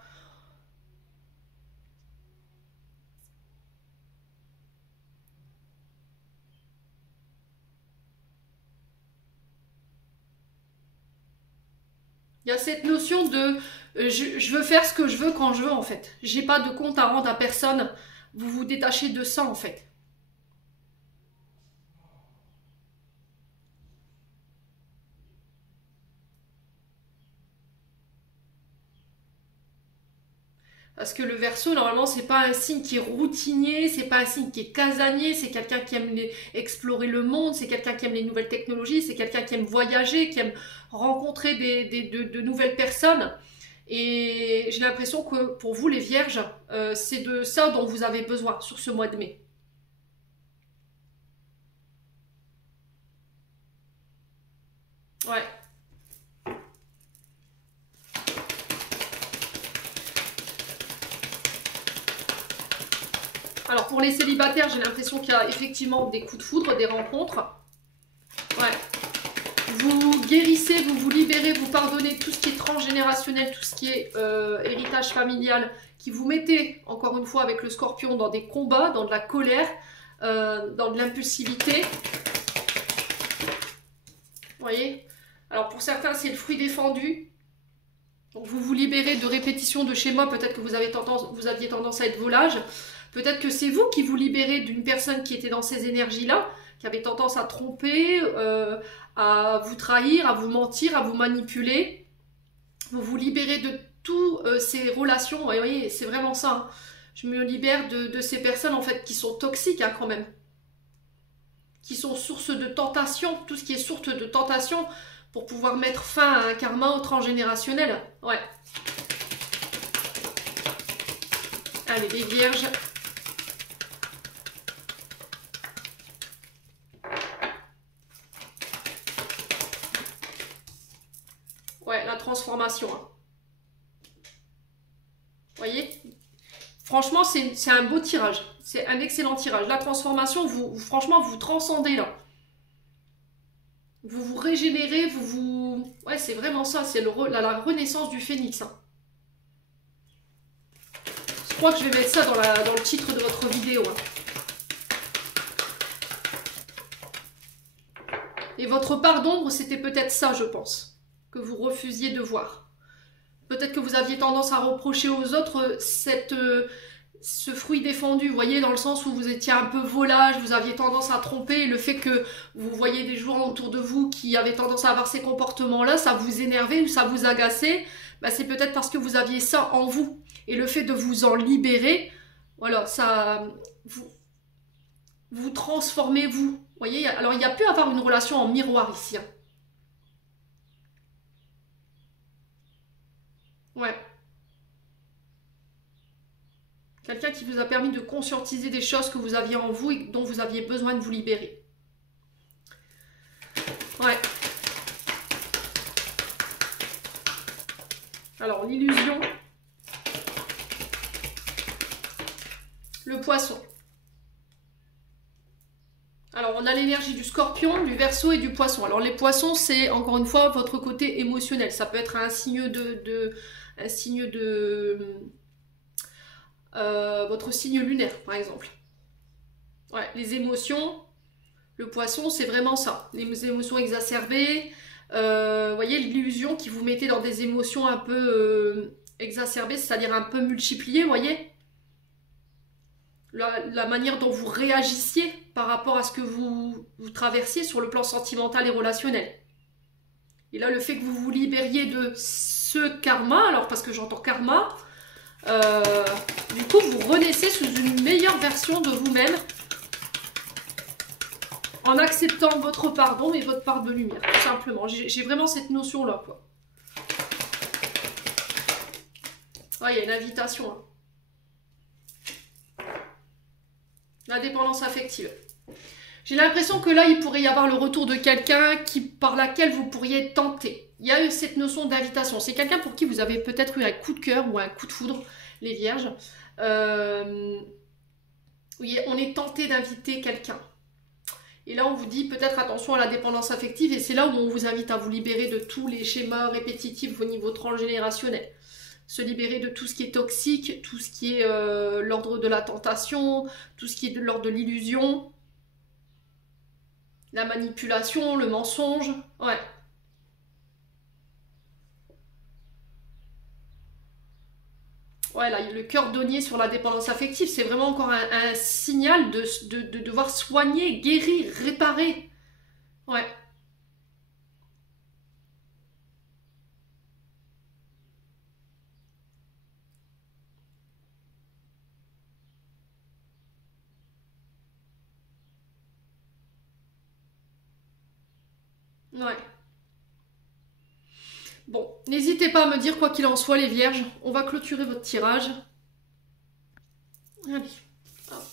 Il y a cette notion de je veux faire ce que je veux quand je veux en fait. J'ai pas de compte à rendre à personne. Vous vous détachez de ça en fait. Parce que le Verseau, normalement, c'est pas un signe qui est routinier, c'est pas un signe qui est casanier, c'est quelqu'un qui aime explorer le monde, c'est quelqu'un qui aime les nouvelles technologies, c'est quelqu'un qui aime voyager, qui aime rencontrer de nouvelles personnes. Et j'ai l'impression que pour vous, les vierges, c'est de ça dont vous avez besoin sur ce mois de mai. Ouais. Alors pour les célibataires, j'ai l'impression qu'il y a effectivement des coups de foudre, des rencontres. Ouais. Vous guérissez, vous vous libérez, vous pardonnez tout ce qui est transgénérationnel, tout ce qui est héritage familial, qui vous mettez, encore une fois, avec le scorpion, dans des combats, dans de la colère, dans de l'impulsivité. Vous voyez? Alors pour certains, c'est le fruit défendu. Donc vous vous libérez de répétitions de schémas, peut-être que vous aviez tendance à être volage. Peut-être que c'est vous qui vous libérez d'une personne qui était dans ces énergies-là, qui avait tendance à tromper, à vous trahir, à vous mentir, à vous manipuler. Vous vous libérez de toutes ces relations. Vous voyez, c'est vraiment ça. Hein. Je me libère de ces personnes en fait qui sont toxiques hein, quand même. qui sont source de tentation, tout ce qui est source de tentation pour pouvoir mettre fin à un karma transgénérationnel. Ouais. Allez, les vierges. Ouais, la transformation. Hein. Vous voyez? Franchement, c'est un beau tirage. C'est un excellent tirage. La transformation, franchement, vous transcendez là. Vous vous régénérez, Ouais, c'est vraiment ça. C'est la renaissance du phénix. Hein. Je crois que je vais mettre ça dans le titre de votre vidéo. Hein. Et votre part d'ombre, c'était peut-être ça, je pense, que vous refusiez de voir. Peut-être que vous aviez tendance à reprocher aux autres ce fruit défendu, vous voyez, dans le sens où vous étiez un peu volage, vous aviez tendance à tromper, et le fait que vous voyez des gens autour de vous qui avaient tendance à avoir ces comportements-là, ça vous énervait ou ça vous agaçait, bah c'est peut-être parce que vous aviez ça en vous. Et le fait de vous en libérer, voilà, ça vous transformez vous. Vous voyez, alors il y a pu avoir une relation en miroir ici. Hein. Ouais. Quelqu'un qui vous a permis de conscientiser des choses que vous aviez en vous et dont vous aviez besoin de vous libérer. Ouais. Alors, l'illusion. Le poisson. Alors, on a l'énergie du scorpion, du verseau et du poisson. Alors, les poissons, c'est, encore une fois, votre côté émotionnel. Ça peut être un signe votre signe lunaire, par exemple. Ouais, les émotions, le poisson, c'est vraiment ça. Les émotions exacerbées, voyez, l'illusion qui vous mettez dans des émotions un peu exacerbées, c'est-à-dire un peu multipliées, voyez. La manière dont vous réagissiez par rapport à ce que vous traversiez sur le plan sentimental et relationnel. Et là, le fait que vous vous libériez de ce karma, alors parce que j'entends karma, du coup, vous renaissez sous une meilleure version de vous-même en acceptant votre pardon et votre part de lumière, tout simplement. J'ai vraiment cette notion-là, quoi. Ouais, il y a une invitation. Hein. La dépendance affective. J'ai l'impression que là, il pourrait y avoir le retour de quelqu'un par laquelle vous pourriez être tenté. Il y a eu cette notion d'invitation. C'est quelqu'un pour qui vous avez peut-être eu un coup de cœur ou un coup de foudre, les vierges. Oui, on est tenté d'inviter quelqu'un. Et là, on vous dit peut-être attention à la dépendance affective. Et c'est là où on vous invite à vous libérer de tous les schémas répétitifs au niveau transgénérationnel. Se libérer de tout ce qui est toxique, tout ce qui est l'ordre de la tentation, tout ce qui est de l'ordre de l'illusion, la manipulation, le mensonge. Ouais. Ouais, là, le cœur donnier sur la dépendance affective, c'est vraiment encore un signal de devoir soigner, guérir, réparer. Ouais. Ouais. Bon, n'hésitez pas à me dire quoi qu'il en soit, les vierges. On va clôturer votre tirage. Allez, hop.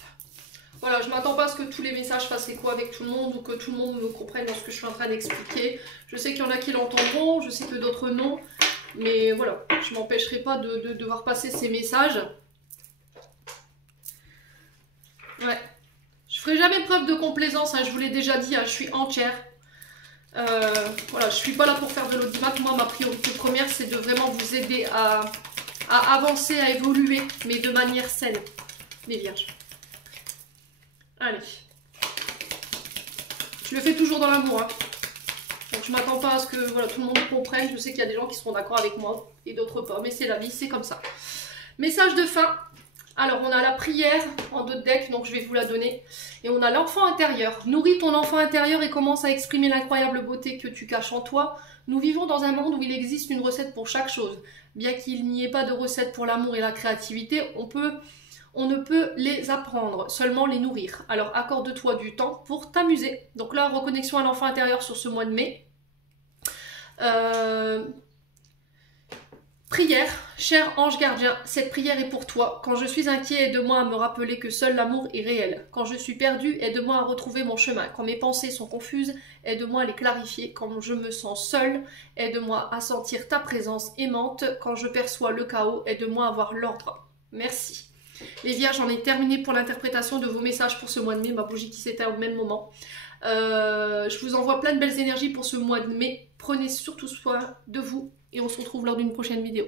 Voilà, je m'attends pas à ce que tous les messages fassent écho avec tout le monde ou que tout le monde me comprenne dans ce que je suis en train d'expliquer. Je sais qu'il y en a qui l'entendront, je sais que d'autres non. Mais voilà, je m'empêcherai pas de devoir passer ces messages. Ouais. Je ferai jamais preuve de complaisance, hein, je vous l'ai déjà dit, hein, je suis entière. Voilà, je suis pas là pour faire de l'audimat. Moi, ma priorité première, c'est de vraiment vous aider à avancer, à évoluer, mais de manière saine, les vierges. Allez. Je le fais toujours dans l'amour. Hein. Donc, je m'attends pas à ce que voilà, tout le monde comprenne. Je sais qu'il y a des gens qui seront d'accord avec moi et d'autres pas, mais c'est la vie, c'est comme ça. Message de fin. Alors, on a la prière en 2 decks, donc je vais vous la donner. Et on a l'enfant intérieur. Nourris ton enfant intérieur et commence à exprimer l'incroyable beauté que tu caches en toi. Nous vivons dans un monde où il existe une recette pour chaque chose. Bien qu'il n'y ait pas de recette pour l'amour et la créativité, on peut on ne peut les apprendre, seulement les nourrir. Alors accorde-toi du temps pour t'amuser. Donc là, reconnexion à l'enfant intérieur sur ce mois de mai. Prière, cher ange gardien, cette prière est pour toi. Quand je suis inquiet, aide-moi à me rappeler que seul l'amour est réel. Quand je suis perdu, aide-moi à retrouver mon chemin. Quand mes pensées sont confuses, aide-moi à les clarifier. Quand je me sens seule, aide-moi à sentir ta présence aimante. Quand je perçois le chaos, aide-moi à voir l'ordre. Merci. Les vierges, j'en ai terminé pour l'interprétation de vos messages pour ce mois de mai. Ma bougie qui s'éteint au même moment. Je vous envoie plein de belles énergies pour ce mois de mai. Prenez surtout soin de vous et on se retrouve lors d'une prochaine vidéo.